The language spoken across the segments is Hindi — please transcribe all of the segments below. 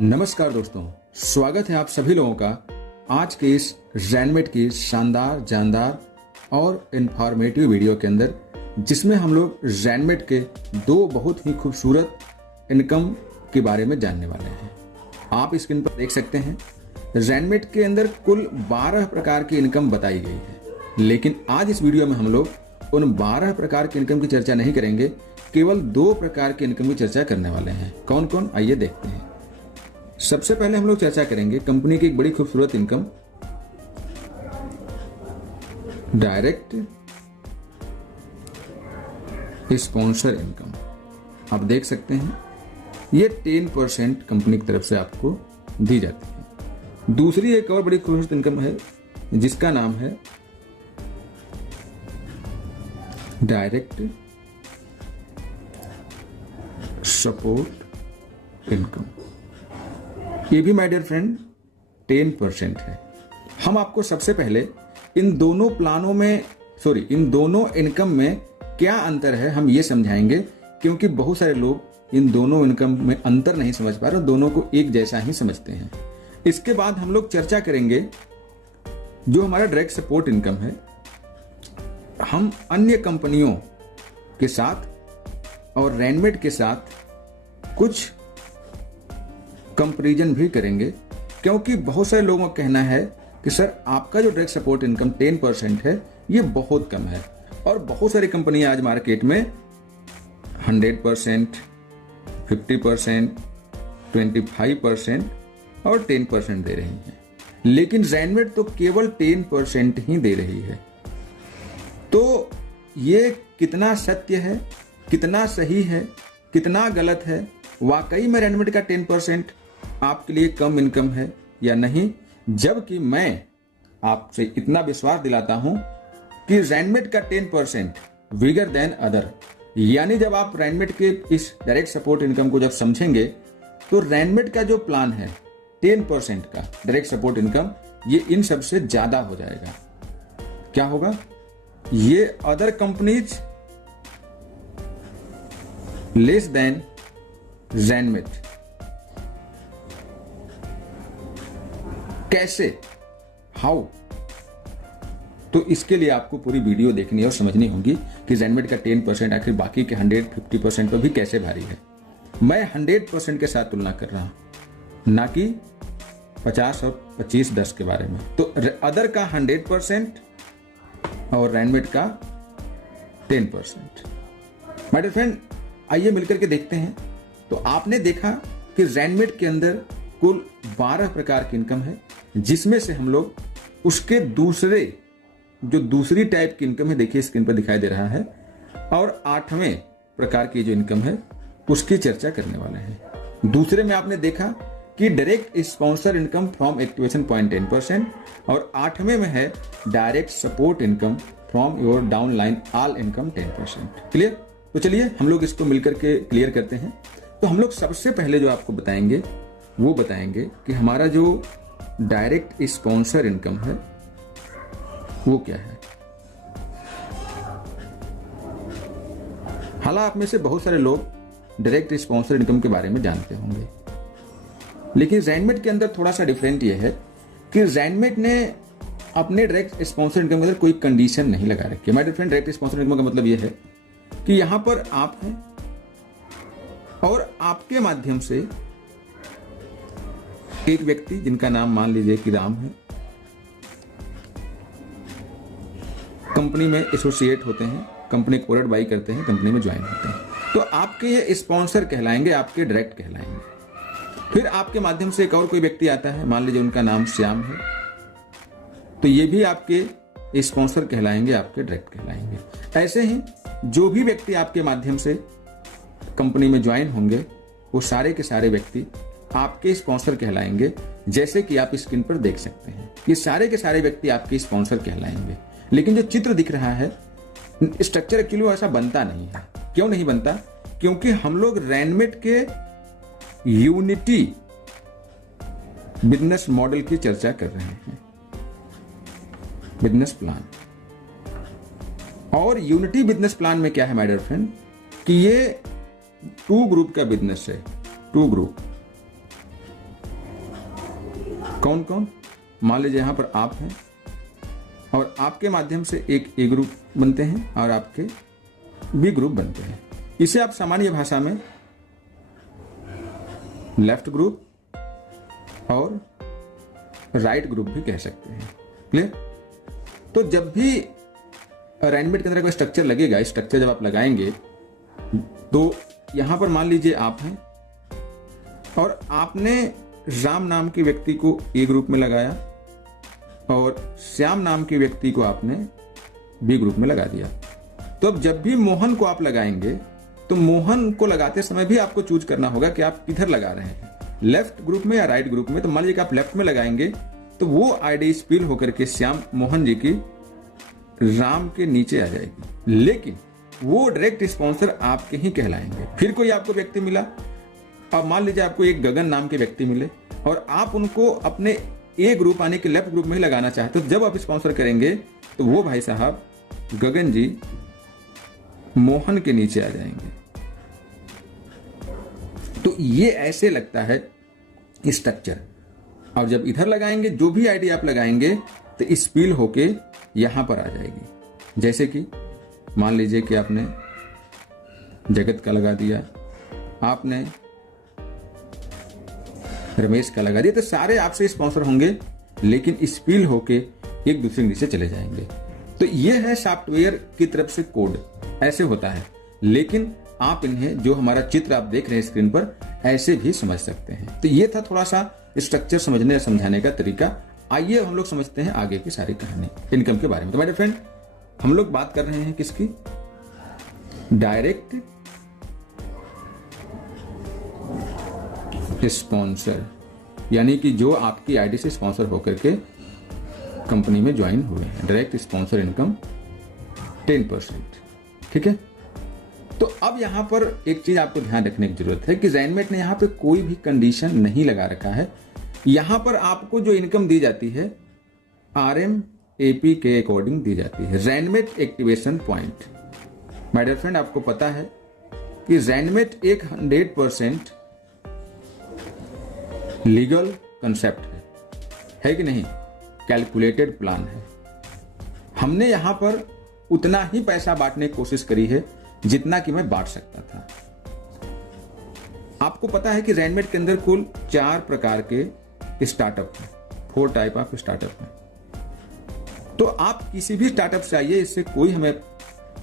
नमस्कार दोस्तों, स्वागत है आप सभी लोगों का आज के इस रैनमेट की शानदार जानदार और इंफॉर्मेटिव वीडियो के अंदर, जिसमें हम लोग रैनमेट के दो बहुत ही खूबसूरत इनकम के बारे में जानने वाले हैं। आप स्क्रीन पर देख सकते हैं, रैनमेट के अंदर कुल 12 प्रकार की इनकम बताई गई है, लेकिन आज इस वीडियो में हम लोग उन 12 प्रकार की इनकम की चर्चा नहीं करेंगे, केवल 2 प्रकार की इनकम की चर्चा करने वाले हैं। कौन कौन, आइए देखते हैं। सबसे पहले हम लोग चर्चा करेंगे कंपनी की एक बड़ी खूबसूरत इनकम, डायरेक्ट स्पॉन्सर इनकम। आप देख सकते हैं ये 10% कंपनी की तरफ से आपको दी जाती है। दूसरी एक और बड़ी खूबसूरत इनकम है जिसका नाम है डायरेक्ट सपोर्ट इनकम। ये भी माय डियर फ्रेंड 10% है। हम आपको सबसे पहले इन दोनों इनकम में क्या अंतर है हम ये समझाएंगे, क्योंकि बहुत सारे लोग इन दोनों इनकम में अंतर नहीं समझ पा रहे, दोनों को एक जैसा ही समझते हैं। इसके बाद हम लोग चर्चा करेंगे जो हमारा डायरेक्ट सपोर्ट इनकम है। हम अन्य कंपनियों के साथ और रैनमेट के साथ कुछ कंपैरिजन भी करेंगे, क्योंकि बहुत सारे लोगों का कहना है कि सर आपका जो डायरेक्ट सपोर्ट इनकम 10% है ये बहुत कम है, और बहुत सारी कंपनियां आज मार्केट में 100%, 50%, 25% और 10% दे रही हैं, लेकिन रैनमेट तो केवल 10% ही दे रही है। तो ये कितना सत्य है, कितना सही है, कितना गलत है? वाकई में रैनमेट का 10% आपके लिए कम इनकम है या नहीं? जबकि मैं आपसे इतना विश्वास दिलाता हूं कि रैनमेट का 10% बिगर देन अदर, यानी जब आप रैनमेट के इस डायरेक्ट सपोर्ट इनकम को जब समझेंगे तो रैनमेट का जो प्लान है 10% का डायरेक्ट सपोर्ट इनकम, ये इन सबसे ज्यादा हो जाएगा। क्या होगा? ये अदर कंपनीज लेस देन रैनमेट। कैसे, हाउ? तो इसके लिए आपको पूरी वीडियो देखनी और समझनी होगी कि रैनमेट का 10% आखिर बाकी के 150% पर भी कैसे भारी है। मैं 100% के साथ तुलना कर रहा हूं, ना कि 50 और 25-10 के बारे में। तो अदर का 100% और रैनमेट का 10%। माय डियर फ्रेंड, आइए मिलकर के देखते हैं। तो आपने देखा कि रैनमेट के अंदर कुल 12 प्रकार की इनकम है, जिसमें से हम लोग उसके दूसरी टाइप की इनकम है, देखिए स्क्रीन पर दिखाई दे रहा है, और 8वें प्रकार की जो इनकम है उसकी चर्चा करने वाले हैं। दूसरे में आपने देखा कि direct sponsor income from activation 0.10%, और 8वें में है direct support income from your downline all income 10%। Clear? तो चलिए हम लोग इसको मिलकर के क्लियर करते हैं। तो हम लोग सबसे पहले जो आपको बताएंगे वो बताएंगे कि हमारा जो डायरेक्ट स्पॉन्सर इनकम है वो क्या है। हालांकि आप में से बहुत सारे लोग डायरेक्ट स्पॉन्सर इनकम के बारे में जानते होंगे, लेकिन रैनमेट के अंदर थोड़ा सा डिफरेंट ये है कि रैनमेट ने अपने डायरेक्ट स्पॉन्सर इनकम के अंदर कोई कंडीशन नहीं लगा रखी है। My dear friend, direct sponsor income का मतलब ये है कि यहां पर आप हैं और आपके माध्यम से एक व्यक्ति, जिनका नाम मान लीजिए कि राम है, कंपनी में एसोसिएट होते हैं, कंपनी को प्रोडक्ट बाई करते हैं, कंपनी में ज्वाइन होते हैं, तो आपके ये स्पॉन्सर कहलाएंगे, आपके डायरेक्ट कहलाएंगे। फिर आपके माध्यम से एक और कोई व्यक्ति आता है, मान लीजिए उनका नाम श्याम है, तो ये भी आपके स्पॉन्सर कहलाएंगे, आपके डायरेक्ट कहलाएंगे। ऐसे ही जो भी व्यक्ति आपके माध्यम से कंपनी में ज्वाइन होंगे वो सारे के सारे व्यक्ति आपके स्पॉन्सर कहलाएंगे। जैसे कि आप स्क्रीन पर देख सकते हैं, ये सारे के सारे व्यक्ति आपके स्पॉन्सर कहलाएंगे। लेकिन जो चित्र दिख रहा है, स्ट्रक्चर एक्चुअली ऐसा बनता नहीं है। क्यों नहीं बनता? क्योंकि हम लोग रैनमेट के यूनिटी बिजनेस मॉडल की चर्चा कर रहे हैं, बिजनेस प्लान। और यूनिटी बिजनेस प्लान में क्या है माय डियर फ्रेंड, कि ये 2 ग्रुप का बिजनेस है। 2 ग्रुप, कौन कौन? मान लीजिए यहाँ पर आप हैं और आपके माध्यम से एक ए ग्रुप बनते हैं और आपके बी ग्रुप बनते हैं। इसे आप सामान्य भाषा में लेफ्ट ग्रुप और राइट ग्रुप भी कह सकते हैं। क्लियर? तो जब भी अरेंजमेंट के अंदर कोई स्ट्रक्चर लगेगा, स्ट्रक्चर जब आप लगाएंगे तो यहां पर मान लीजिए आप हैं और आपने राम नाम के व्यक्ति को ए ग्रुप में लगाया और श्याम नाम के व्यक्ति को आपने बी ग्रुप में लगा दिया। तो अब जब भी मोहन को आप लगाएंगे तो मोहन को लगाते समय भी आपको चूज करना होगा कि आप किधर लगा रहे हैं, लेफ्ट ग्रुप में या राइट ग्रुप में। तो मान लीजिए कि आप लेफ्ट में लगाएंगे तो वो आईडी स्पिल होकर के श्याम मोहन जी की राम के नीचे आ जाएगी, लेकिन वो डायरेक्ट स्पॉन्सर आपके ही कहलाएंगे। फिर कोई आपको व्यक्ति मिला, अब मान लीजिए आपको एक गगन नाम के व्यक्ति मिले और आप उनको अपने ए ग्रुप आने के लेफ्ट ग्रुप में ही लगाना चाहते हो, तो जब आप स्पॉन्सर करेंगे तो वो भाई साहब गगन जी मोहन के नीचे आ जाएंगे। तो ये ऐसे लगता है स्ट्रक्चर। और जब इधर लगाएंगे, जो भी आईडी आप लगाएंगे तो स्पिल होके यहां पर आ जाएगी। जैसे कि मान लीजिए कि आपने जगत का लगा दिया, आपने रमेश का लगा दिया, तो सारे आपसे स्पॉन्सर होंगे लेकिन स्पिल होके एक दूसरे के नीचे चले जाएंगे। तो ये है सॉफ्टवेयर की तरफ से कोड, ऐसे होता है। लेकिन आप इन्हें, जो हमारा चित्र आप देख रहे हैं स्क्रीन पर, ऐसे भी समझ सकते हैं। तो ये था थोड़ा सा स्ट्रक्चर समझने या समझाने का तरीका। आइए हम लोग समझते हैं आगे की सारी कहानी इनकम के बारे में। तो मेरे फ्रेंड, हम लोग बात कर रहे हैं किसकी? डायरेक्ट स्पॉन्सर, यानी कि जो आपकी आईडी से स्पॉन्सर होकर के कंपनी में ज्वाइन हुए हैं। Direct sponsor income 10%। ठीक है? तो अब यहां पर एक चीज आपको ध्यान रखने की जरूरत है कि रैनमेट ने यहां पे कोई भी कंडीशन नहीं लगा रखा है। यहां पर आपको जो इनकम दी जाती है RMAP के अकॉर्डिंग दी जाती है, रैनमेट activation point. My dear friend, आपको पता है कि रैनमेट एक 100% लीगल कंसेप्ट है कि नहीं? कैलकुलेटेड प्लान है। हमने यहां पर उतना ही पैसा बांटने की कोशिश करी है जितना कि मैं बांट सकता था। आपको पता है कि रैनमेट के अंदर कुल 4 प्रकार के स्टार्टअप हैं, 4 टाइप ऑफ स्टार्टअप हैं। तो आप किसी भी स्टार्टअप से आइए, इससे कोई हमें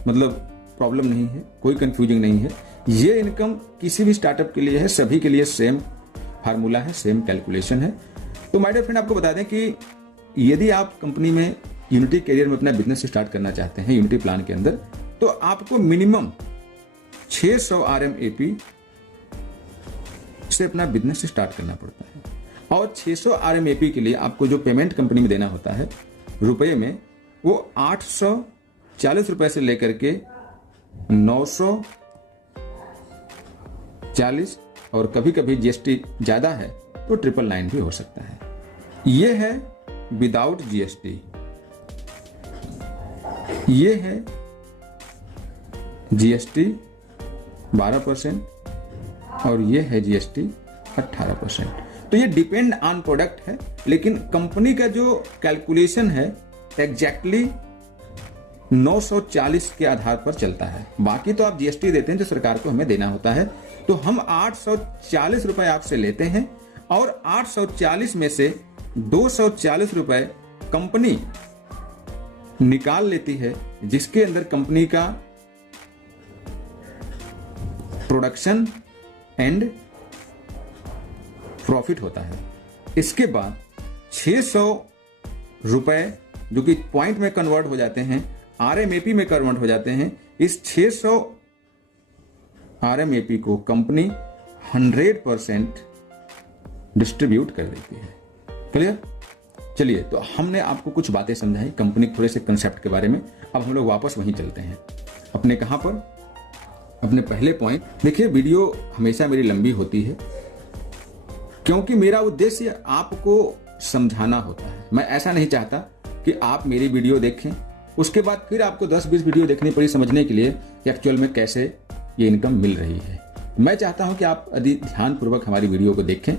मतलब प्रॉब्लम नहीं है, कोई कंफ्यूजिंग नहीं है। ये इनकम किसी भी स्टार्टअप के लिए है, सभी के लिए सेम फार्मूला है, सेम कैलकुलेशन है। तो माय डियर फ्रेंड, आपको बता दें कि यदि आप कंपनी में यूनिटी कैरियर में अपना बिजनेस स्टार्ट करना चाहते हैं यूनिटी प्लान के अंदर, तो आपको मिनिमम 600 RMAP से अपना बिजनेस स्टार्ट करना पड़ता है। और 600 RMAP के लिए आपको जो पेमेंट कंपनी में देना होता है रुपए में, वो 840 रुपए से लेकर के 940, और कभी कभी GST ज्यादा है तो 999 भी हो सकता है। ये है विदाउट GST, ये है GST 12% और ये है GST 18%। तो ये डिपेंड ऑन प्रोडक्ट है, लेकिन कंपनी का जो कैलकुलेशन है एग्जैक्टली 940 के आधार पर चलता है। बाकी तो आप GST देते हैं जो सरकार को हमें देना होता है। तो हम 840 रुपए आपसे लेते हैं और 840 में से 240 रुपए कंपनी निकाल लेती है, जिसके अंदर कंपनी का प्रोडक्शन एंड प्रॉफिट होता है। इसके बाद 600 रुपए जो कि पॉइंट में कन्वर्ट हो जाते हैं, RMAP में कन्वर्ट हो जाते हैं। इस 600 RMAP को कंपनी 100% डिस्ट्रीब्यूट कर देती है। क्लियर? चलिए, तो हमने आपको कुछ बातें समझाई कंपनी के थोड़े से कंसेप्ट के बारे में। अब हम लोग वापस वहीं चलते हैं, अपने कहां पर, अपने पहले पॉइंट। देखिए, वीडियो हमेशा मेरी लंबी होती है क्योंकि मेरा उद्देश्य आपको समझाना होता है। मैं ऐसा नहीं चाहता कि आप मेरी वीडियो देखें, उसके बाद फिर आपको 10-20 वीडियो देखनी पड़ी समझने के लिए कि एक्चुअल में कैसे ये इनकम मिल रही है। मैं चाहता हूं कि आप यदि ध्यानपूर्वक हमारी वीडियो को देखें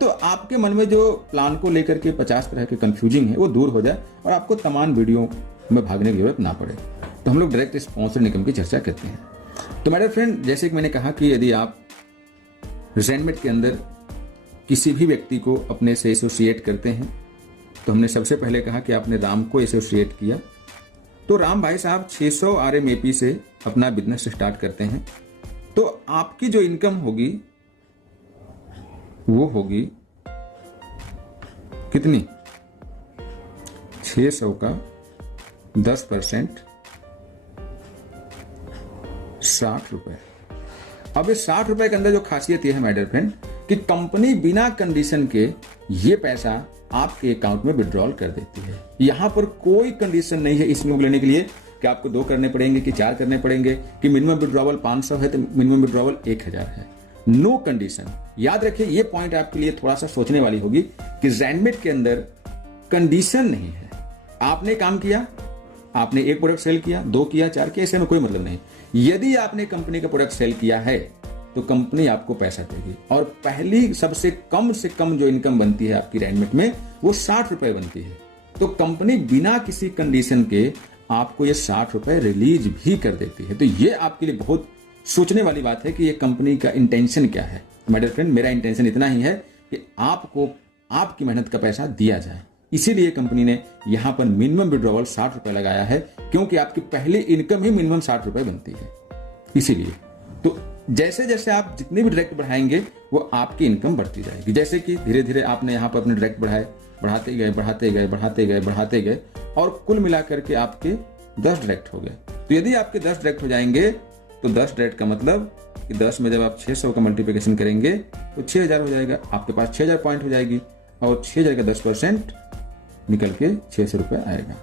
तो आपके मन में जो प्लान को लेकर के 50 तरह के कंफ्यूजिंग है वो दूर हो जाए और आपको तमाम वीडियो में भागने की जरूरत ना पड़े। तो हम लोग डायरेक्ट स्पॉन्सर इनकम की चर्चा करते हैं। तो मेरे फ्रेंड, जैसे कि मैंने कहा कि यदि आप ज़ेनमेट के अंदर किसी भी व्यक्ति को अपने से एसोसिएट करते हैं, तो हमने सबसे पहले कहा कि आपने राम को एसोसिएट किया, तो राम भाई साहब 600 RMAP से अपना बिजनेस स्टार्ट करते हैं। तो आपकी जो इनकम होगी वो होगी कितनी? 600 का 10% 60 रुपए। अब इस 60 रुपए के अंदर जो खासियत यह है माय डियर फ्रेंड कि कंपनी बिना कंडीशन के ये पैसा आपके अकाउंट में विड्रॉल कर देती है। यहां पर कोई कंडीशन नहीं है इसमें लेने के लिए कि आपको 2 करने पड़ेंगे कि 4 करने पड़ेंगे, कि मिनिमम विड्रॉवल 500 है तो मिनिमम विड्रॉवल 1000 है। No condition. याद रखिए, ये पॉइंट आपके लिए थोड़ा सा सोचने वाली होगी कि ज़ेनमेट के अंदर कंडीशन नहीं है। आपने काम किया, आपने 1 प्रोडक्ट सेल किया, 2 किया, 4 किया, ऐसे में कोई मतलब नहीं। यदि आपने कंपनी का प्रोडक्ट सेल किया है तो कंपनी आपको पैसा देगी, और पहली सबसे कम से कम जो इनकम बनती है आपकी ज़ेनमेट में वो 60 रुपए बनती है। तो कंपनी बिना किसी कंडीशन के आपको ये 60 रुपए रिलीज भी कर देती है। तो ये आपके लिए बहुत सोचने वाली बात है कि ये कंपनी का इंटेंशन क्या है। माय डियर फ्रेंड, मेरा इंटेंशन इतना ही है कि आपको आपकी मेहनत का पैसा दिया जाए। इसीलिए कंपनी ने यहां पर मिनिमम विड्रॉवल 60 रुपए लगाया है, क्योंकि आपकी पहली इनकम ही मिनिमम 60 रुपए बनती है। इसीलिए तो जैसे जैसे आप जितने भी डायरेक्ट बढ़ाएंगे वो आपकी इनकम बढ़ती जाएगी। जैसे कि धीरे धीरे आपने यहाँ पर अपने डायरेक्ट बढ़ाए, बढ़ाते गए बढ़ाते गए बढ़ाते गए बढ़ाते गए और कुल मिलाकर के आपके 10 डायरेक्ट हो गए। तो यदि आपके 10 डायरेक्ट हो जाएंगे तो 10 डायरेक्ट का मतलब कि 10 में जब आप 600 का मल्टीप्लिकेशन करेंगे तो 6000 हो जाएगा। आपके पास 6000 पॉइंट हो जाएगी और 6000 का 10% निकल के 600 रुपये आएगा।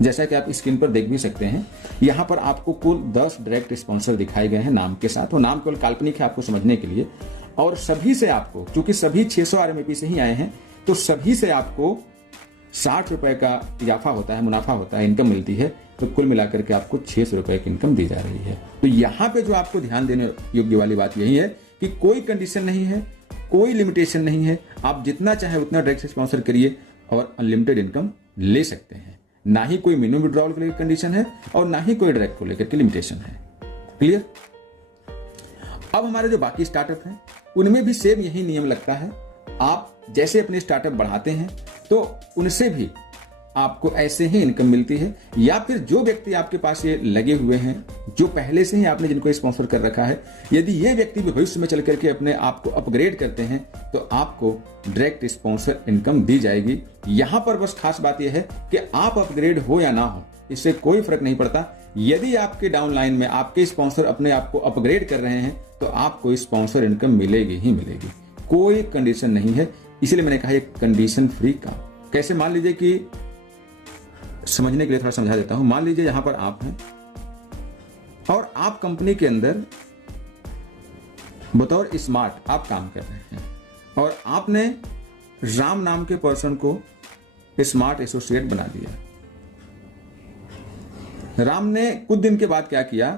जैसा कि आप स्क्रीन पर देख भी सकते हैं, यहाँ पर आपको कुल 10 डायरेक्ट स्पॉन्सर दिखाए गए हैं नाम के साथ। और नाम केवल काल्पनिक है आपको समझने के लिए, और सभी से आपको, क्योंकि सभी 600 RMAP से ही आए हैं, तो सभी से आपको 60 रुपए का इजाफा होता है, मुनाफा होता है, इनकम मिलती है। तो कुल मिलाकर के आपको 600 रुपए की इनकम दी जा रही है। तो यहाँ पे जो आपको ध्यान देने योग्य वाली बात यही है कि कोई कंडीशन नहीं है, कोई लिमिटेशन नहीं है। आप जितना चाहे उतना डायरेक्ट स्पॉन्सर करिए और अनलिमिटेड इनकम ले सकते हैं। ना ही कोई मिनिमम विड्रॉल को लेकर कंडीशन है और ना ही कोई डायरेक्ट को लेकर के लिमिटेशन है। क्लियर? अब हमारे जो बाकी स्टार्टअप हैं उनमें भी सेम यही नियम लगता है। आप जैसे अपने स्टार्टअप बढ़ाते हैं तो उनसे भी आपको ऐसे ही इनकम मिलती है, या फिर जो व्यक्ति आपके पास ये लगे हुए हैं, जो पहले से ही आपने जिनको स्पॉन्सर कर रखा है, यदि ये व्यक्ति भी भविष्य में चल करके अपने आप को अपग्रेड करते हैं तो आपको डायरेक्ट स्पॉन्सर इनकम दी जाएगी। यहां पर बस खास बात यह है कि आप अपग्रेड हो या ना हो, इससे कोई फर्क नहीं पड़ता। यदि आपके डाउन लाइन में आपके स्पॉन्सर अपने आप को अपग्रेड कर रहे हैं तो आपको स्पॉन्सर इनकम मिलेगी ही मिलेगी। कोई कंडीशन नहीं है। इसलिए मैंने कहा ये कंडीशन फ्री काम। कैसे? मान लीजिए कि समझने के लिए थोड़ा समझा देता हूं। मान लीजिए यहां पर आप हैं और आप कंपनी के अंदर बतौर स्मार्ट आप काम कर रहे हैं और आपने राम नाम के पर्सन को स्मार्ट एसोसिएट बना दिया। राम ने कुछ दिन के बाद क्या किया,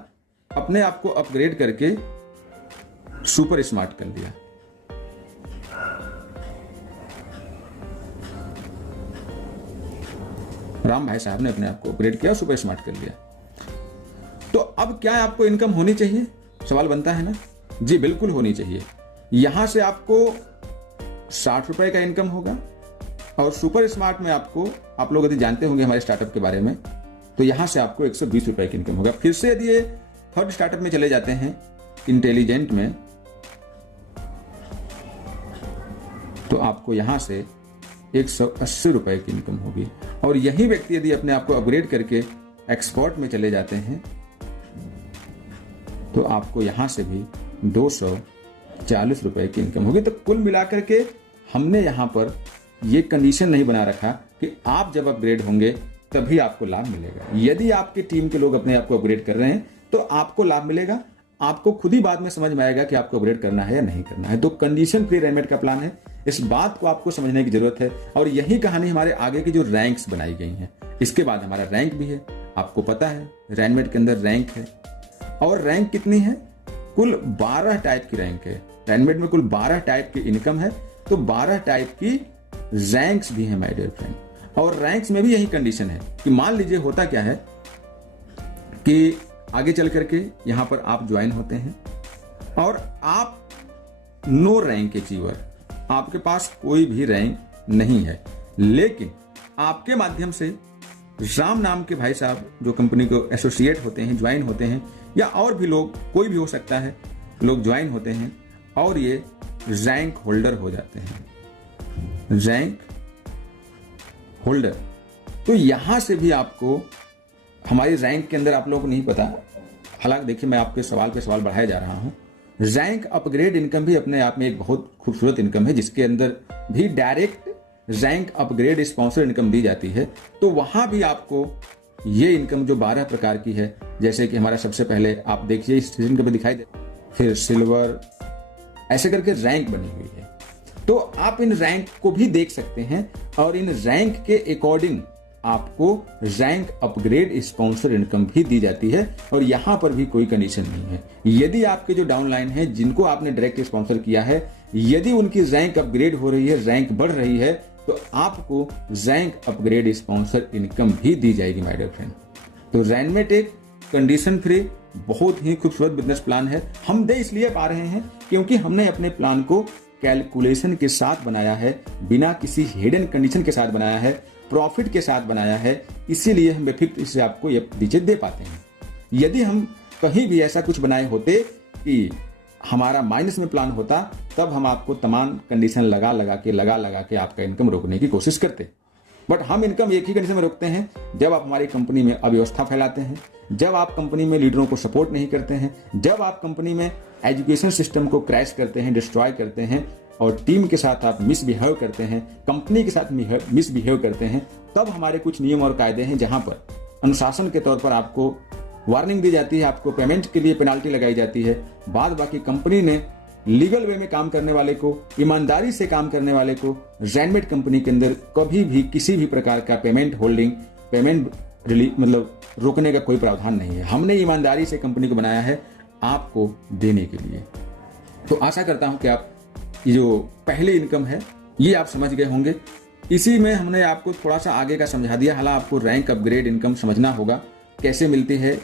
अपने आप को अपग्रेड करके सुपर स्मार्ट कर लिया। राम भाई साहब ने अपने आप को अपग्रेड किया, सुपर स्मार्ट कर लिया। तो अब क्या आपको इनकम होनी चाहिए? सवाल बनता है ना। जी बिल्कुल होनी चाहिए। यहां से आपको 60 रुपए का इनकम होगा और सुपर स्मार्ट में आपको, आप लोग यदि जानते होंगे हमारे स्टार्टअप के बारे में, तो यहां से आपको 120 रुपए की इनकम होगा। फिर से यदि ये थर्ड स्टार्टअप में चले जाते हैं, इंटेलिजेंट में, तो आपको यहां से 180 रुपए की इनकम होगी। और यही व्यक्ति यदि अपने आप को अपग्रेड करके एक्सपोर्ट में चले जाते हैं तो आपको यहां से भी 240 रुपए की इनकम होगी। तो कुल मिलाकर के हमने यहां पर यह कंडीशन नहीं बना रखा कि आप जब अपग्रेड होंगे तभी आपको लाभ मिलेगा। यदि आपकी टीम के लोग अपने आप को अपग्रेड कर रहे हैं तो आपको लाभ मिलेगा। आपको खुद ही बाद में समझ में आएगा कि आपको अपग्रेड करना है या नहीं करना है। तो कंडीशन फ्री ज़ेनमेट का प्लान है, इस बात को आपको समझने की जरूरत है। और यही कहानी हमारे आगे की जो रैंक्स बनाई गई हैं, इसके बाद हमारा रैंक भी है। आपको पता है ज़ेनमेट के अंदर रैंक है, और रैंक कितनी है? कुल 12 टाइप की रैंक है। ज़ेनमेट में कुल 12 टाइप की इनकम है तो 12 टाइप की रैंक्स भी हैं माय डियर फ्रेंड। और रैंक्स में भी यही कंडीशन है कि मान लीजिए होता क्या है कि आगे चल करके यहां पर आप ज्वाइन होते हैं और आप नो रैंक अचीवर, आपके पास कोई भी रैंक नहीं है, लेकिन आपके माध्यम से राम नाम के भाई साहब जो कंपनी को एसोसिएट होते हैं, ज्वाइन होते हैं, या और भी लोग, कोई भी हो सकता है, लोग ज्वाइन होते हैं और ये रैंक होल्डर हो जाते हैं, रैंक होल्डर। तो यहां से भी आपको हमारी रैंक के अंदर आप लोगों को नहीं पता, हालांकि देखिए मैं आपके सवाल पे सवाल बढ़ाया जा रहा हूं। रैंक अपग्रेड इनकम भी अपने आप में एक बहुत खूबसूरत इनकम है, जिसके अंदर भी direct rank upgrade sponsor income दी जाती है। तो वहां भी आपको ये इनकम जो 12 प्रकार की है, जैसे कि हमारा सबसे पहले आप देखिए इस इनकम पे दिखाई दे, फिर सिल्वर, ऐसे करके रैंक बनी हुई है। तो आप इन रैंक को भी देख सकते हैं और इन रैंक के अकॉर्डिंग आपको रैंक अपग्रेड स्पॉन्सर इनकम भी दी जाती है। और यहां पर भी कोई कंडीशन नहीं है। यदि आपके जो डाउनलाइन है, जिनको आपने डायरेक्ट स्पॉन्सर किया है, यदि उनकी रैंक अपग्रेड हो रही है, रैंक बढ़ रही है, तो आपको रैंक अपग्रेड स्पॉन्सर इनकम भी दी जाएगी माय डियर फ्रेंड। तो रैनमेट एक कंडीशन फ्री बहुत ही खूबसूरत बिजनेस प्लान है। हम दे इसलिए पा रहे हैं क्योंकि हमने अपने प्लान को कैलकुलेशन के साथ बनाया है, बिना किसी हिडन कंडीशन के साथ बनाया है, प्रॉफिट के साथ बनाया है, इसीलिए हम बेफिक्र इससे आपको ये नतीजे दे पाते हैं। यदि हम कहीं भी ऐसा कुछ बनाए होते कि हमारा माइनस में प्लान होता, तब हम आपको तमाम कंडीशन लगा लगा के आपका इनकम रोकने की कोशिश करते। बट हम इनकम एक ही कंडीशन में रोकते हैं, जब आप हमारी कंपनी में अव्यवस्था फैलाते हैं, जब आप कंपनी में लीडरों को सपोर्ट नहीं करते हैं, जब आप कंपनी में एजुकेशन सिस्टम को क्रैश करते हैं, डिस्ट्रॉय करते हैं, और टीम के साथ आप मिसबिहेव करते हैं, कंपनी के साथ मिसबिहेव करते हैं, तब हमारे कुछ नियम और कायदे हैं जहां पर अनुशासन के तौर पर आपको वार्निंग दी जाती है, आपको पेमेंट के लिए पेनाल्टी लगाई जाती है। बाद बाकी कंपनी ने लीगल वे में काम करने वाले को, ईमानदारी से काम करने वाले को, रैनमेट कंपनी के अंदर कभी भी किसी भी प्रकार का पेमेंट होल्डिंग, पेमेंट मतलब रोकने का कोई प्रावधान नहीं है। हमने ईमानदारी से कंपनी को बनाया है आपको देने के लिए। तो आशा करता हूं कि आप ये जो पहली इनकम है ये आप समझ गए होंगे। इसी में हमने आपको थोड़ा सा आगे का समझा दिया। हालांकि आपको रैंक अपग्रेड इनकम समझना होगा, कैसे मिलती है,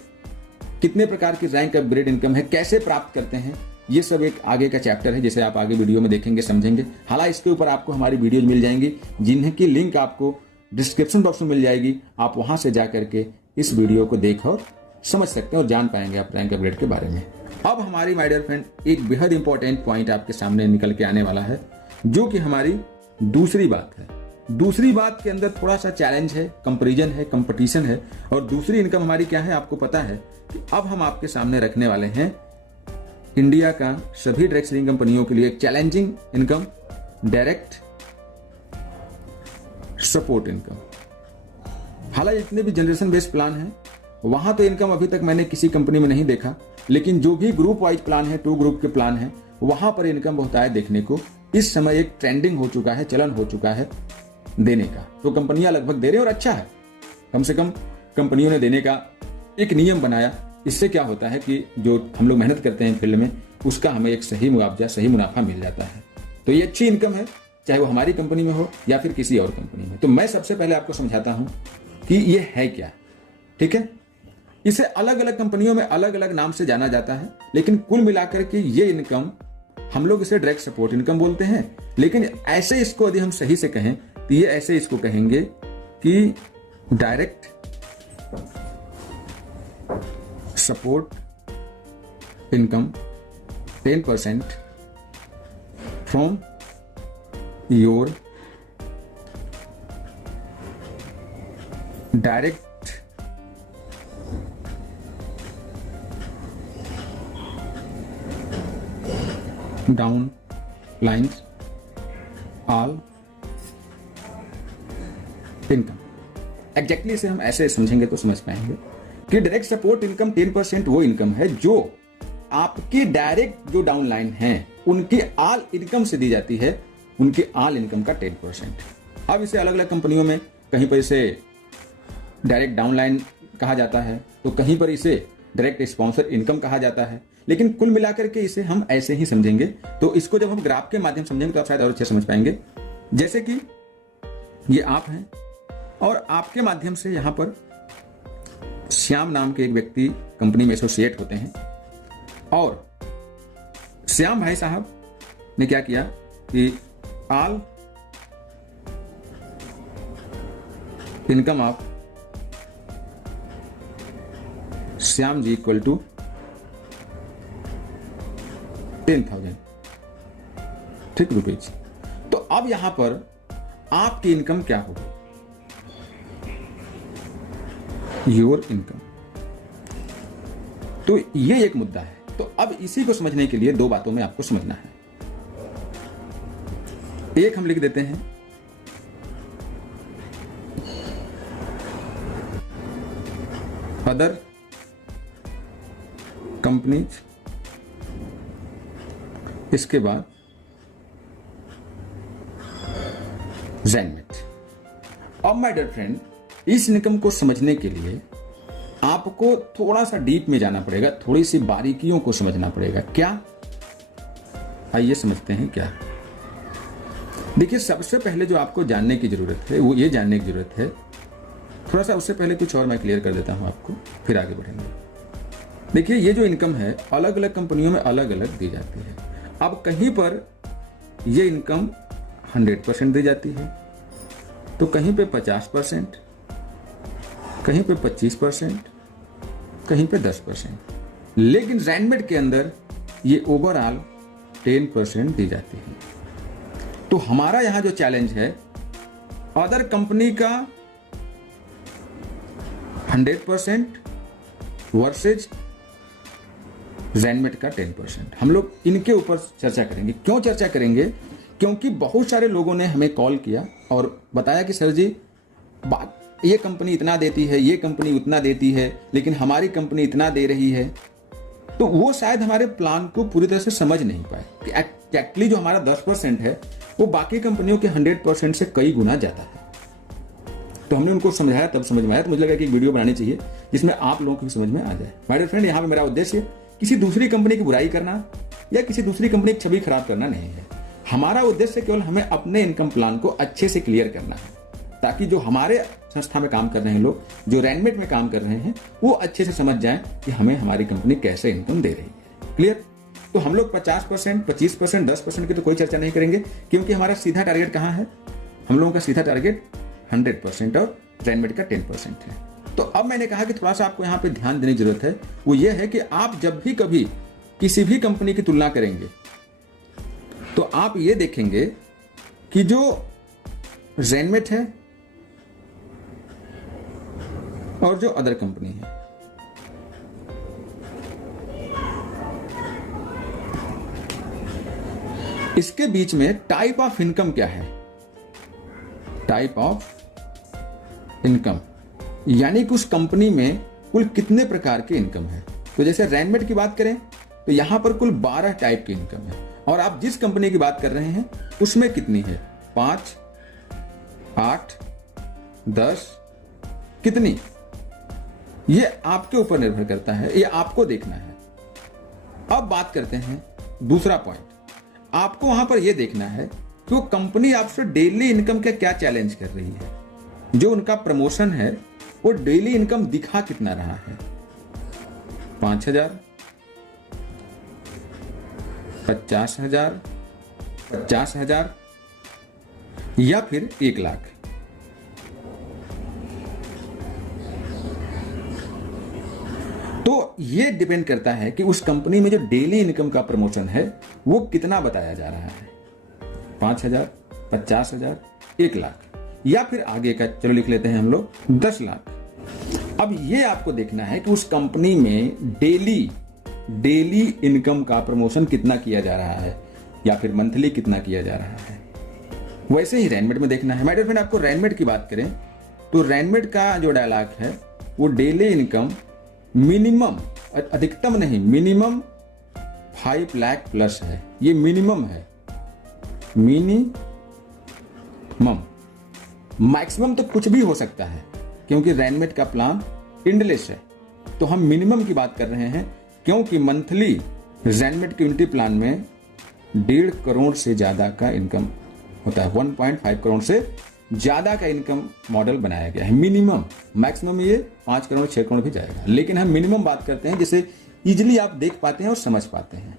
कितने प्रकार की रैंक अपग्रेड इनकम है, कैसे प्राप्त करते हैं, ये सब एक आगे का चैप्टर है जिसे आप आगे वीडियो में देखेंगे, समझेंगे। हालांकि इसके ऊपर आपको हमारी वीडियोज मिल जाएंगी, जिन्हें की लिंक आपको डिस्क्रिप्शन बॉक्स में मिल जाएगी। आप वहां से जाकर के इस वीडियो को देख और समझ सकते हैं और जान पाएंगे आप रैंक अपग्रेड के बारे में। अब हमारी माय डियर फ्रेंड एक बेहद इंपॉर्टेंट पॉइंट आपके सामने निकल के आने वाला है, जो कि हमारी दूसरी बात है। दूसरी बात के अंदर थोड़ा सा चैलेंज है, कंपैरिजन है, कंपटीशन है। और दूसरी इनकम हमारी क्या है आपको पता है कि अब हम आपके सामने रखने वाले हैं इंडिया का सभी डायरेक्ट सेलिंग कंपनियों के लिए एक challenging income, direct support income. हालांकि जितने भी जनरेशन बेस्ड प्लान है वहां तो इनकम अभी तक मैंने किसी कंपनी में नहीं देखा, लेकिन जो भी ग्रुप वाइज प्लान है, 2 ग्रुप के प्लान है, वहां पर इनकम बहुत आए देखने को। इस समय एक ट्रेंडिंग हो चुका है, चलन हो चुका है देने का। तो कंपनियां लगभग दे रही और अच्छा है। कम से कम कंपनियों ने देने का एक नियम बनाया। इससे क्या होता है कि जो हम लोग मेहनत करते हैं फील्ड में, उसका हमें एक सही मुआवजा, सही मुनाफा मिल जाता है। तो ये अच्छी इनकम है, चाहे वो हमारी कंपनी में हो या फिर किसी और कंपनी में। तो मैं सबसे पहले आपको समझाता हूं कि ये है क्या, ठीक है। इसे अलग अलग कंपनियों में अलग अलग नाम से जाना जाता है, लेकिन कुल मिलाकर के ये इनकम हम लोग इसे डायरेक्ट सपोर्ट इनकम बोलते हैं। लेकिन ऐसे इसको यदि हम सही से कहें तो ये ऐसे इसको कहेंगे कि direct support income 10% from your direct down lines all income. Exactly इसे हम ऐसे समझेंगे तो समझ पाएंगे कि डायरेक्ट सपोर्ट इनकम 10% वो इनकम है जो आपकी डायरेक्ट जो डाउन लाइन है उनकी ऑल इनकम से दी जाती है, उनकी ऑल इनकम का 10%। अब इसे अलग अलग कंपनियों में कहीं पर इसे डायरेक्ट डाउन लाइन कहा जाता है, तो कहीं पर इसे डायरेक्ट स्पॉन्सर इनकम कहा जाता है। लेकिन कुल मिलाकर के इसे हम ऐसे ही समझेंगे। तो इसको जब हम ग्राफ के माध्यम समझेंगे तो आप शायद और अच्छे समझ पाएंगे। जैसे कि ये आप हैं और आपके माध्यम से यहां पर श्याम नाम के एक व्यक्ति कंपनी में एसोसिएट होते हैं, और श्याम भाई साहब ने क्या किया कि all income of Shyam ji equal to 10,000 ठीक रुपीज। तो अब यहां पर आपकी इनकम क्या होगी, योर इनकम। तो ये एक मुद्दा है। तो अब इसी को समझने के लिए दो बातों में आपको समझना है। एक हम लिख देते हैं अदर कंपनीज, इसके बाद ज़ैनमेट। अब माय डियर फ्रेंड, इस इनकम को समझने के लिए आपको थोड़ा सा डीप में जाना पड़ेगा, थोड़ी सी बारीकियों को समझना पड़ेगा। क्या? आइए समझते हैं क्या। देखिए, सबसे पहले जो आपको जानने की जरूरत है वो ये जानने की जरूरत है, थोड़ा सा उससे पहले कुछ और मैं क्लियर कर देता हूं आपको, फिर आगे बढ़ेंगे। देखिए, ये जो इनकम है अलग अलग कंपनियों में अलग अलग दी जाती है। अब कहीं पर ये इनकम 100% दी जाती है, तो कहीं पे 50%, कहीं पे 25%, कहीं पे 10%, लेकिन ज़ैनमेट के अंदर ये ओवरऑल 10% दी जाती है। तो हमारा यहां जो चैलेंज है, अदर कंपनी का 100% वर्सेज ज़ैनमेट का 10%। हम लोग इनके ऊपर चर्चा करेंगे। क्यों चर्चा करेंगे? क्योंकि बहुत सारे लोगों ने हमें कॉल किया और बताया कि सर जी, ये कंपनी इतना देती है, ये कंपनी उतना देती है, लेकिन हमारी कंपनी इतना दे रही है। तो वो शायद हमारे प्लान को पूरी तरह से समझ नहीं पाए कि एक्चुअली जो हमारा 10% है वो बाकी कंपनियों के 100% से कई गुना ज्यादा है। तो हमने उनको समझाया, तब समझ में आया। तो मुझे लगा कि एक वीडियो बनानी चाहिए जिसमें आप लोगों को समझ में आ जाए। माय डियर फ्रेंड, यहाँ पे मेरा उद्देश्य किसी दूसरी कंपनी की बुराई करना या किसी दूसरी कंपनी की छवि खराब करना नहीं है। हमारा उद्देश्य केवल हमें अपने इनकम प्लान को अच्छे से क्लियर करना है, ताकि जो हमारे संस्था में काम कर रहे हैं लोग, जो ज़ैनमेट में काम कर रहे हैं, वो अच्छे से समझ जाएं कि हमें हमारी कंपनी कैसे इनकम दे रही है। क्लियर? तो हम लोग 50%, 25%, 10% की तो कोई चर्चा नहीं करेंगे, क्योंकि हमारा सीधा टारगेट कहाँ है? हम लोगों का सीधा टारगेट 100% और ज़ैनमेट का 10% है। तो अब मैंने कहा कि थोड़ा सा आपको यहाँ पे ध्यान देने की जरूरत है। वो ये है कि आप जब भी कभी किसी भी कंपनी की तुलना करेंगे तो आप ये देखेंगे कि जो ज़ैनमेट है और जो अदर कंपनी है, इसके बीच में टाइप ऑफ इनकम क्या है? टाइप ऑफ इनकम यानी कि उस कंपनी में कुल कितने प्रकार के इनकम है। तो जैसे ज़ैनमेट की बात करें तो यहां पर कुल 12 टाइप की इनकम है, और आप जिस कंपनी की बात कर रहे हैं उसमें कितनी है? 5, 8, 10, कितनी? ये आपके ऊपर निर्भर करता है, ये आपको देखना है। अब बात करते हैं दूसरा पॉइंट। आपको वहां पर यह देखना है कि वो कंपनी आपसे डेली इनकम का क्या चैलेंज कर रही है। जो उनका प्रमोशन है वो डेली इनकम दिखा कितना रहा है? 5,000, 50,000, 50,000 या फिर 1 लाख। तो ये डिपेंड करता है कि उस कंपनी में जो डेली इनकम का प्रमोशन है वो कितना बताया जा रहा है। 5,000, 50,000, 1 लाख, या फिर आगे का चलो लिख लेते हैं हम लोग 10 लाख। अब ये आपको देखना है कि उस कंपनी में डेली इनकम का प्रमोशन कितना किया जा रहा है, या फिर मंथली कितना किया जा रहा है। वैसे ही ज़ैनमेट में देखना है। माय डियर फ्रेंड, आपको ज़ैनमेट की बात करें तो ज़ैनमेट का जो डायलॉग है वो डेली इनकम मिनिमम, अधिकतम नहीं, मिनिमम 5 लाख प्लस है। ये मिनिमम है, मिनिमम। मैक्सिमम तो कुछ भी हो सकता है, क्योंकि ज़ैनमेट का प्लान एंडलेस है। तो हम मिनिमम की बात कर रहे हैं, क्योंकि मंथली रैनमेट के यूनिटी प्लान में 1.5 करोड़ से ज्यादा का इनकम होता है। 1.5 करोड़ से ज्यादा का इनकम मॉडल बनाया गया है। मिनिमम, मैक्सिमम ये 5 करोड़ 6 करोड़ भी जाएगा, लेकिन हम मिनिमम बात करते हैं जिसे इजिली आप देख पाते हैं और समझ पाते हैं।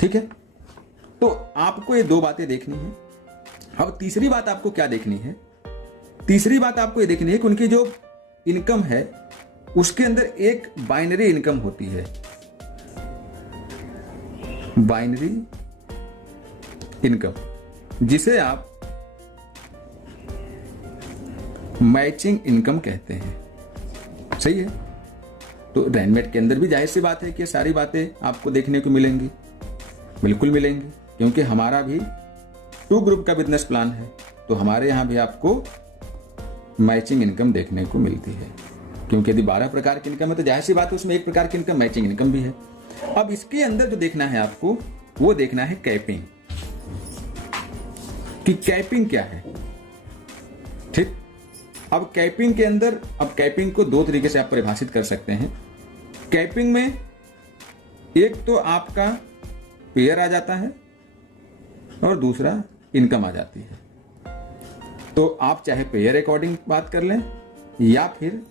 ठीक है, तो आपको ये 2 बातें देखनी है। अब तीसरी बात आपको क्या देखनी है? तीसरी बात आपको ये देखनी है कि उनकी जो इनकम है उसके अंदर एक बाइनरी इनकम होती है। बाइनरी इनकम, जिसे आप मैचिंग इनकम कहते हैं। सही है, तो रैनमेट के अंदर भी जाहिर सी बात है कि सारी बातें आपको देखने को मिलेंगी, बिल्कुल मिलेंगी, क्योंकि हमारा भी 2 ग्रुप का बिजनेस प्लान है। तो हमारे यहां भी आपको मैचिंग इनकम देखने को मिलती है, क्योंकि यदि 12 प्रकार की इनकम है तो जाहिर सी बात है उसमें एक प्रकार की इनकम मैचिंग इनकम भी है। अब इसके अंदर जो देखना है आपको, वो देखना है कैपिंग, कि कैपिंग क्या है। ठीक, अब कैपिंग के अंदर, अब कैपिंग को 2 तरीके से आप परिभाषित कर सकते हैं। कैपिंग में एक तो आपका पेयर आ जाता है और दूसरा इनकम आ जाती है। तो आप चाहे पेयर अकॉर्डिंग बात कर लें या फिर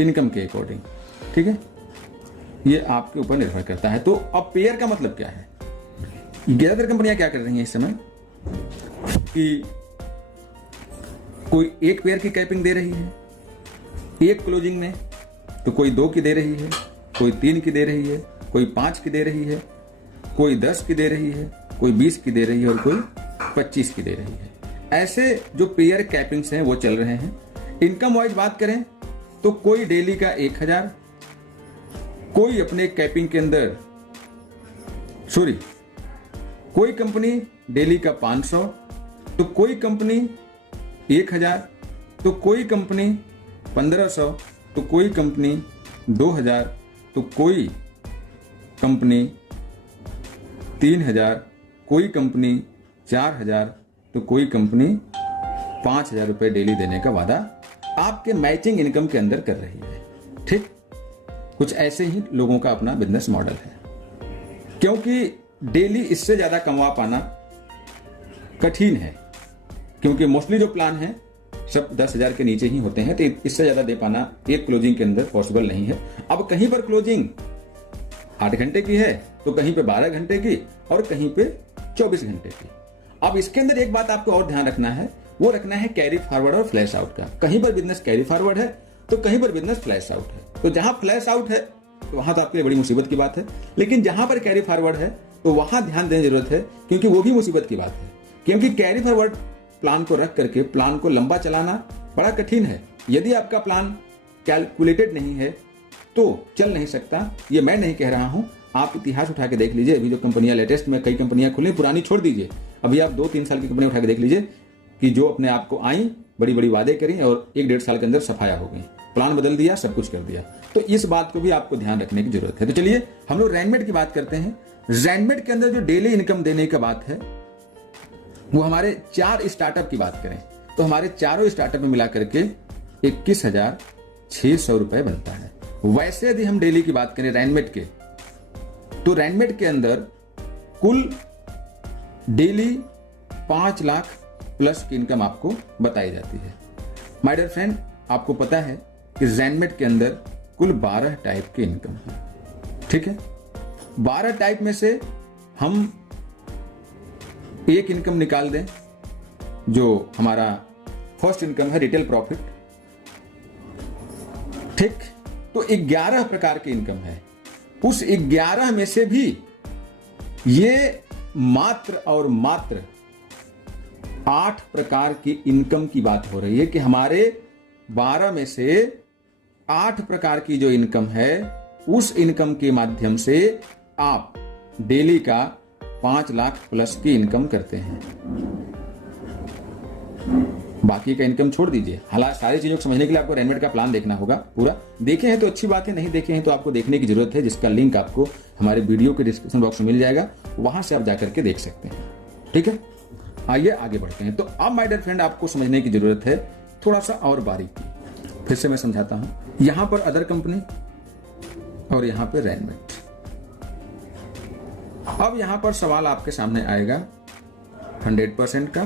इनकम के अकॉर्डिंग। ठीक है, ये आपके ऊपर निर्भर करता है। तो अब पेयर का मतलब क्या है? ज्यादातर कंपनियां क्या कर रही हैं इस समय कि कोई एक पेयर की कैपिंग दे रही है एक क्लोजिंग में, तो कोई 2 की दे रही है, कोई 3 की दे रही है, कोई 5 की दे रही है, कोई 10 की दे रही है, कोई 20 की दे रही है और कोई 25 की दे रही है। ऐसे जो पेयर कैपिंग्स हैं वो चल रहे हैं। इनकम वाइज बात करें तो कोई डेली का 1000, कोई अपने कैपिंग के अंदर कोई कंपनी डेली का 500, तो कोई कंपनी 1000, तो कोई कंपनी 1500, तो कोई कंपनी 2000, तो कोई कंपनी 3000, कोई कंपनी 4000, तो कोई कंपनी 5000 रुपए डेली देने का वादा आपके मैचिंग इनकम के अंदर कर रही है। ठीक, कुछ ऐसे ही लोगों का अपना बिजनेस मॉडल है, क्योंकि डेली इससे ज्यादा कमा पाना कठिन है, क्योंकि मोस्टली जो प्लान है सब 10,000 के नीचे ही होते हैं, तो इससे ज्यादा दे पाना एक क्लोजिंग के अंदर पॉसिबल नहीं है। अब कहीं पर क्लोजिंग 8 घंटे की है, तो कहीं पे 12 घंटे की और कहीं पे 24 घंटे की। अब इसके अंदर एक बात आपको और ध्यान रखना है, वो रखना है कैरी फॉरवर्ड और फ्लैश आउट का। कहीं पर बिजनेस कैरी फॉरवर्ड है तो कहीं पर बिजनेस फ्लैश आउट है। तो जहां फ्लैश आउट है तो वहां तो आपके लिए बड़ी मुसीबत की बात है, लेकिन जहां पर कैरी फॉरवर्ड है तो वहां ध्यान देने की जरूरत है, क्योंकि वो भी मुसीबत की बात है। क्योंकि कैरी फॉरवर्ड प्लान को रख करके प्लान को लंबा चलाना बड़ा कठिन है। यदि आपका प्लान कैलकुलेटेड नहीं है तो चल नहीं सकता। ये मैं नहीं कह रहा हूं, आप इतिहास उठा के देख लीजिए। अभी जो कंपनियां लेटेस्ट में कई कंपनियां खुली, पुरानी छोड़ दीजिए, अभी आप 2-3 साल की कंपनियां उठा के देख लीजिए कि जो अपने आप को आई, बड़ी बड़ी वादे करी और 1-1.5 साल के अंदर सफाया हो गई, प्लान बदल दिया, सब कुछ कर दिया। तो इस बात को भी आपको ध्यान रखने की जरूरत है। तो चलिए हम लोग रैनमेट की बात करते हैं। रैनमेट के अंदर जो डेली इनकम देने की बात है, वो हमारे 4 स्टार्टअप की बात करें तो हमारे चारों स्टार्टअप में मिला करके 21,600 रुपए बनता है। वैसे यदि हम डेली की बात करें रैनमेट के, तो रैनमेट के अंदर कुल डेली 5 लाख प्लस की इनकम आपको बताई जाती है। माय डियर फ्रेंड, आपको पता है कि रैनमेट के अंदर कुल 12 टाइप की इनकम है। ठीक है, 12 टाइप में से हम एक इनकम निकाल दें जो हमारा फर्स्ट इनकम है, रिटेल प्रॉफिट। ठीक, तो 11 प्रकार की इनकम है। उस 11 में से भी ये मात्र और मात्र 8 प्रकार की इनकम की बात हो रही है कि हमारे 12 में से 8 प्रकार की जो इनकम है, उस इनकम के माध्यम से आप डेली का 5 लाख प्लस की इनकम करते हैं। बाकी का इनकम छोड़ दीजिए। हालांकि सारी चीजों को समझने के लिए आपको रैनमेट का प्लान देखना होगा पूरा। देखे हैं तो अच्छी बात है, नहीं देखे हैं तो आपको देखने की जरूरत है, जिसका लिंक आपको हमारे वीडियो के डिस्क्रिप्शन बॉक्स में मिल जाएगा, वहां से आप जाकर के देख सकते हैं। ठीक है, आइए आगे बढ़ते हैं। तो अब माय डियर फ्रेंड, आपको समझने की जरूरत है थोड़ा सा और बारीकी। फिर से मैं समझाता हूं। यहां पर अदर कंपनी, और यहां पे रैनमेट। अब यहां पर सवाल आपके सामने आएगा 100% का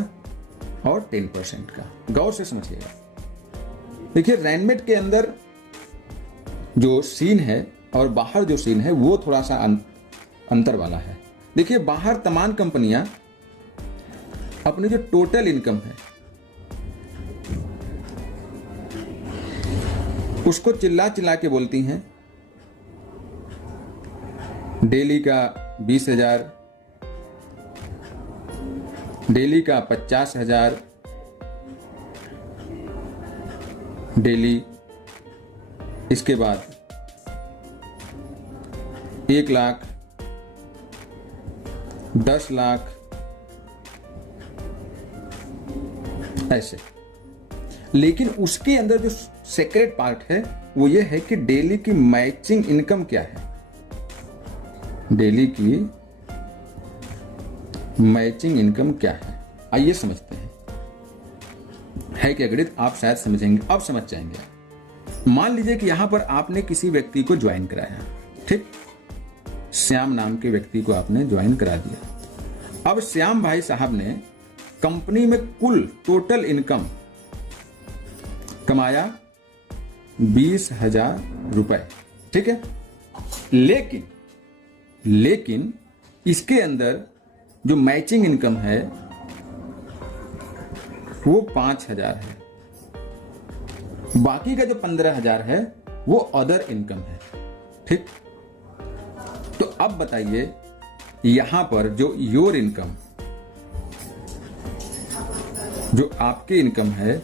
और 10% का। गौर से समझिएगा। देखिए रैनमेट के अंदर जो सीन है और बाहर जो सीन है वो थोड़ा सा अंतर वाला है। देखिए बाहर तमाम कंपनियां अपनी जो टोटल इनकम है उसको चिल्ला चिल्ला के बोलती हैं, डेली का 20,000, डेली का 50,000, डेली, इसके बाद 1 लाख, 10 लाख, ऐसे। लेकिन उसके अंदर जो सीक्रेट पार्ट है वो ये है कि डेली की मैचिंग इनकम क्या है। डेली की मैचिंग इनकम क्या है, आइए समझते हैं। है क्या गणित, आप शायद समझेंगे, अब समझ जाएंगे। मान लीजिए कि यहां पर आपने किसी व्यक्ति को ज्वाइन कराया, ठीक, श्याम नाम के व्यक्ति को आपने ज्वाइन करा दिया। अब श्याम भाई साहब ने कंपनी में कुल टोटल इनकम कमाया 20,000 रुपए, ठीक है। लेकिन इसके अंदर जो मैचिंग इनकम है वो 5,000 है, बाकी का जो 15,000 है वो अदर इनकम है, ठीक। तो अब बताइए यहां पर जो योर इनकम, जो आपकी इनकम है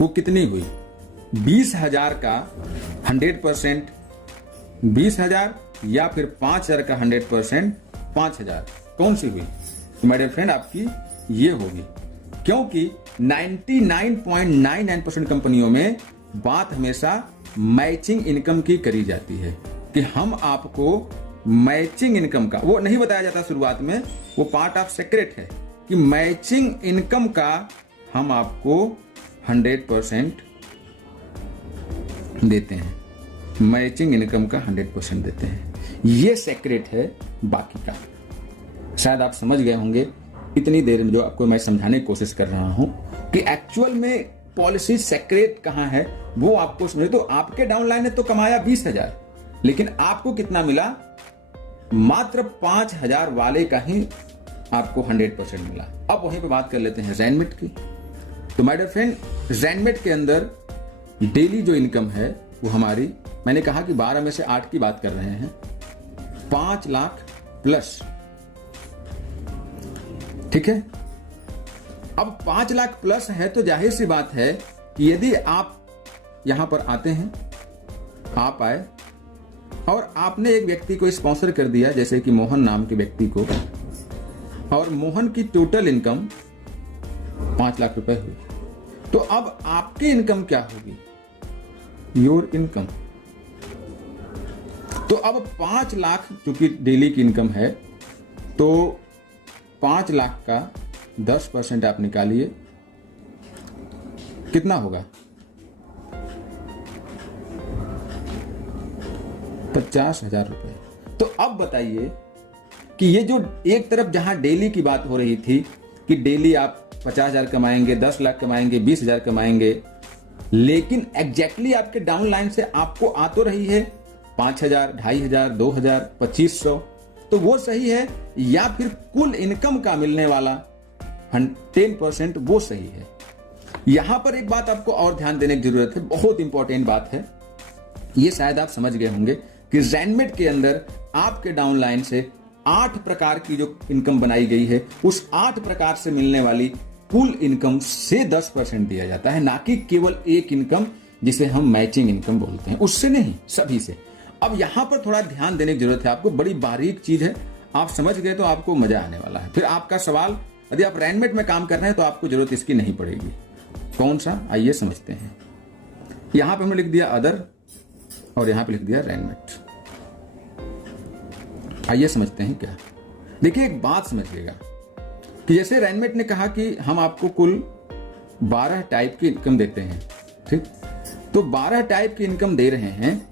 वो कितनी हुई? 20,000 का 100% 20,000 या फिर 5,000 का 100% 5,000, कौन सी हुई? तो माय डियर फ्रेंड आपकी ये होगी, क्योंकि 99.99% कंपनियों में बात हमेशा मैचिंग इनकम की करी जाती है कि हम आपको मैचिंग इनकम का, वो नहीं बताया जाता शुरुआत में, वो पार्ट ऑफ सीक्रेट है कि मैचिंग इनकम का हम आपको 100% देते हैं, मैचिंग इनकम का 100% देते हैं। ये सीक्रेट है बाकी का। शायद आप समझ गए होंगे इतनी देर में जो आपको मैं समझाने की कोशिश कर रहा हूं कि एक्चुअल में पॉलिसी सीक्रेट कहां है वो आपको समझे। तो आपके डाउनलाइन ने तो कमाया 20,000, लेकिन आपको कितना मिला? मात्र 5,000 वाले का ही आपको 100% मिला। अब वहीं पे बात कर लेते हैं रैनमेट की। तो माय डियर फ्रेंड, रैनमेट के अंदर डेली जो इनकम है वो हमारी, मैंने कहा कि 12 में से 8 की बात कर रहे हैं, 5 लाख प्लस, ठीक है। अब 5 लाख प्लस है तो जाहिर सी बात है कि यदि आप यहां पर आते हैं, आप आए और आपने एक व्यक्ति को स्पॉन्सर कर दिया, जैसे कि मोहन नाम के व्यक्ति को, और मोहन की टोटल इनकम 5 लाख रुपए हुई, तो अब आपकी इनकम क्या होगी? Your income. तो अब 5 लाख चूंकि डेली की इनकम है, तो 5 लाख का 10% आप निकालिए, कितना होगा? 50,000 रुपए। तो अब बताइए कि ये जो एक तरफ जहां डेली की बात हो रही थी कि डेली आप 50,000 कमाएंगे, 10 लाख कमाएंगे, 20,000 कमाएंगे, लेकिन एग्जैक्टली आपके डाउनलाइन से आपको आ तो रही है 5,000, 2,500, 2,000, 2,500, तो वो सही है, या फिर कुल इनकम का मिलने वाला 10% वो सही है? यहां पर एक बात आपको और ध्यान देने की जरूरत है, बहुत इंपॉर्टेंट बात है, ये शायद आप समझ गए होंगे कि रैनमेट के अंदर आपके डाउनलाइन से 8 प्रकार की जो इनकम बनाई गई है, उस 8 प्रकार से मिलने वाली कुल इनकम से 10% दिया जाता है, ना कि केवल एक इनकम जिसे हम मैचिंग इनकम बोलते हैं, उससे नहीं, सभी से। अब यहां पर थोड़ा ध्यान देने की जरूरत है आपको, बड़ी बारीक चीज है, आप समझ गए तो आपको मजा आने वाला है। फिर आपका सवाल, यदि आप रैनमेट में काम कर रहे हैं तो आपको जरूरत इसकी नहीं पड़ेगी। कौन सा, आइए समझते हैं। यहां पर हमने लिख दिया अदर और यहां पे लिख दिया रैनमेट। आइए समझते हैं क्या। देखिए एक बात समझिएगा कि जैसे रैनमेट ने कहा कि हम आपको कुल 12 टाइप की इनकम देते हैं, ठीक। तो 12 टाइप की इनकम दे रहे हैं,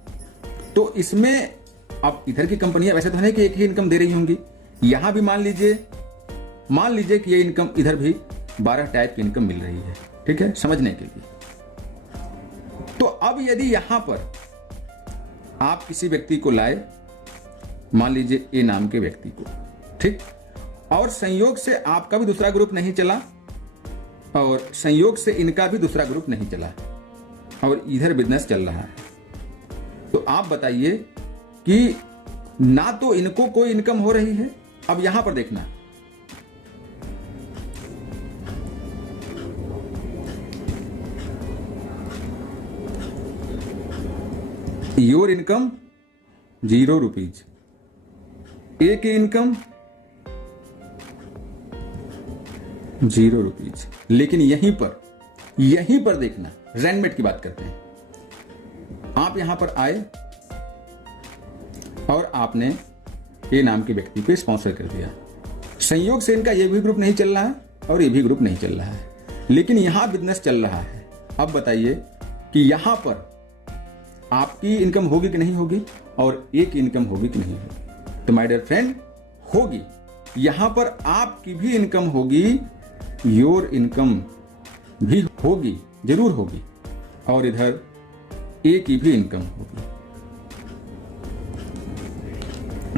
तो इसमें अब इधर की कंपनियां वैसे तो नहीं कि एक ही इनकम दे रही होंगी, यहां भी मान लीजिए कि ये इनकम इधर भी 12 टाइप की इनकम मिल रही है। ठीक है, समझने के लिए। तो अब यदि यहां पर आप किसी व्यक्ति को लाए, मान लीजिए ए नाम के व्यक्ति को, ठीक, और संयोग से आपका भी दूसरा ग्रुप नहीं चला और संयोग से इनका भी दूसरा ग्रुप नहीं चला और इधर बिजनेस चल रहा है, तो आप बताइए कि ना तो इनको कोई इनकम हो रही है। अब यहां पर देखना, योर इनकम 0 रुपीज, ए की इनकम 0 रुपीज। लेकिन यहीं पर देखना, रैनमेट की बात करते हैं। आप यहां पर आए और आपने ए नाम के व्यक्ति को स्पॉन्सर कर दिया, संयोग से इनका ये भी ग्रुप नहीं चल रहा है और ये भी ग्रुप नहीं चल रहा है, लेकिन यहां बिजनेस चल रहा है। अब बताइए कि यहां पर आपकी इनकम होगी कि नहीं होगी और ए की इनकम होगी कि नहीं होगी? तो माय डियर फ्रेंड, होगी। यहां पर आपकी भी इनकम होगी, योर इनकम भी होगी, जरूर होगी, और इधर ए की भी इनकम होगी।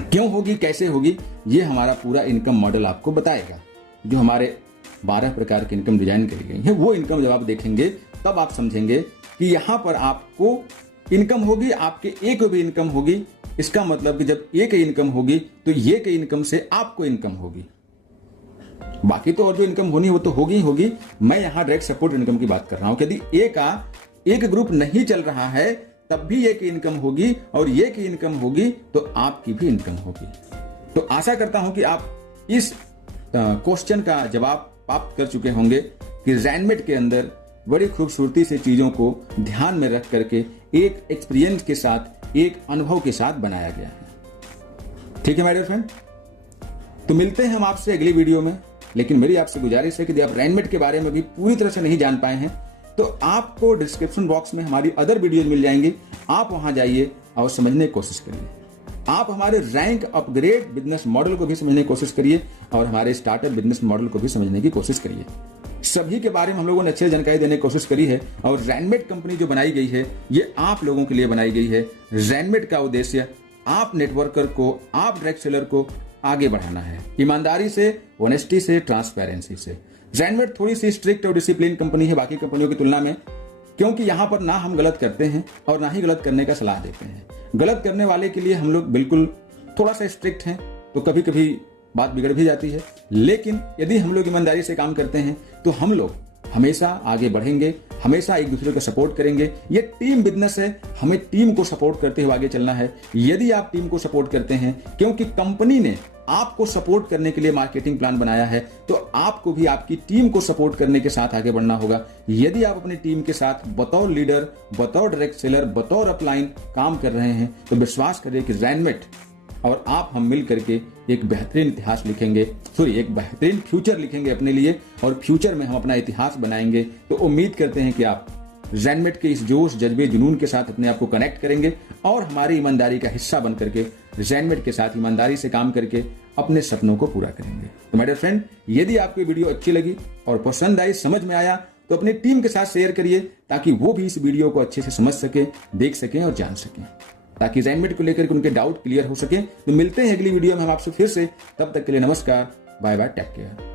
क्यों होगी, कैसे होगी, ये हमारा पूरा इनकम मॉडल आपको बताएगा। जो हमारे 12 प्रकार की इनकम डिजाइन करी गई है, वो इनकम जब आप देखेंगे तब आप समझेंगे कि यहां पर आपको इनकम होगी, आपके ए को भी इनकम होगी। इसका मतलब कि जब ए की इनकम होगी तो ये के इनकम से आपको इनकम होगी। बाकी तो और जो इनकम होनी वो तो होगी ही होगी। मैं यहां डायरेक्ट सपोर्ट इनकम की बात कर रहा हूं। यदि ए का एक ग्रुप नहीं चल रहा है तब भी ये की इनकम होगी और ये की इनकम होगी तो आपकी भी इनकम होगी। तो आशा करता हूं कि आप इस क्वेश्चन का जवाब प्राप्त कर चुके होंगे कि रैनमेट के अंदर बड़ी खूबसूरती से चीजों को ध्यान में रख करके एक एक्सपीरियंस के साथ, एक अनुभव के साथ बनाया गया है। ठीक है माय डियर फ्रेंड, तो मिलते हैं हम आपसे अगली वीडियो में। लेकिन मेरी आपसे गुजारिश है कि यदि आप रैनमेट के बारे में भी पूरी तरह से नहीं जान पाए हैं तो आपको डिस्क्रिप्शन बॉक्स में हमारी अदर वीडियोज मिल जाएंगी, आप वहां जाइए और समझने की कोशिश करिए। आप हमारे रैंक अपग्रेड बिजनेस मॉडल को भी समझने की कोशिश करिए और हमारे स्टार्टअप बिजनेस मॉडल को भी समझने की कोशिश करिए। सभी के बारे में हम लोगों ने अच्छे जानकारी देने की कोशिश करी है और रैनमेट कंपनी जो बनाई गई है ये आप लोगों के लिए बनाई गई है। रैनमेट का उद्देश्य आप नेटवर्कर को, आप डायरेक्ट सेलर को आगे बढ़ाना है, ईमानदारी से, ऑनेस्टी से, ट्रांसपेरेंसी से। रैनमेट थोड़ी सी स्ट्रिक्ट और डिसिप्लिन कंपनी है बाकी कंपनियों की तुलना में, क्योंकि यहां पर ना हम गलत करते हैं और ना ही गलत करने का सलाह देते हैं। गलत करने वाले के लिए हम लोग बिल्कुल थोड़ा सा स्ट्रिक्ट हैं, तो कभी कभी बात बिगड़ भी जाती है। लेकिन यदि हम लोग ईमानदारी से काम करते हैं तो हम लोग हमेशा आगे बढ़ेंगे, हमेशा एक दूसरे को सपोर्ट करेंगे। ये टीम बिजनेस है, हमें टीम को सपोर्ट करते हुए आगे चलना है। यदि आप टीम को सपोर्ट करते हैं, क्योंकि कंपनी ने आपको सपोर्ट करने के लिए मार्केटिंग प्लान बनाया है, तो आपको भी आपकी टीम को सपोर्ट करने के साथ आगे बढ़ना होगा। यदि आप अपनी टीम के साथ बतौर लीडर, बतौर डायरेक्ट सेलर, बतौर अपलाइन काम कर रहे हैं तो विश्वास करिए कि रैनमेट और आप हम मिल करके एक बेहतरीन इतिहास लिखेंगे, एक बेहतरीन फ्यूचर लिखेंगे अपने लिए, और फ्यूचर में हम अपना इतिहास बनाएंगे। तो उम्मीद करते हैं कि आप रैनमेट के इस जोश, जज्बे, जुनून के साथ अपने आप को कनेक्ट करेंगे और हमारी ईमानदारी का हिस्सा बन करके रैनमेट के साथ ईमानदारी से काम करके अपने सपनों को पूरा करेंगे। तो माय डियर फ्रेंड, यदि आपको वीडियो अच्छी लगी और पसंद आई, समझ में आया, तो अपनी टीम के साथ शेयर करिए ताकि वो भी इस वीडियो को अच्छे से समझ सके, देख सकें और जान सकें, ताकि रैनमेट को लेकर उनके डाउट क्लियर हो सके। तो मिलते हैं अगली वीडियो में हम आपसे फिर से, तब तक के लिए नमस्कार, बाय बाय, टेक केयर।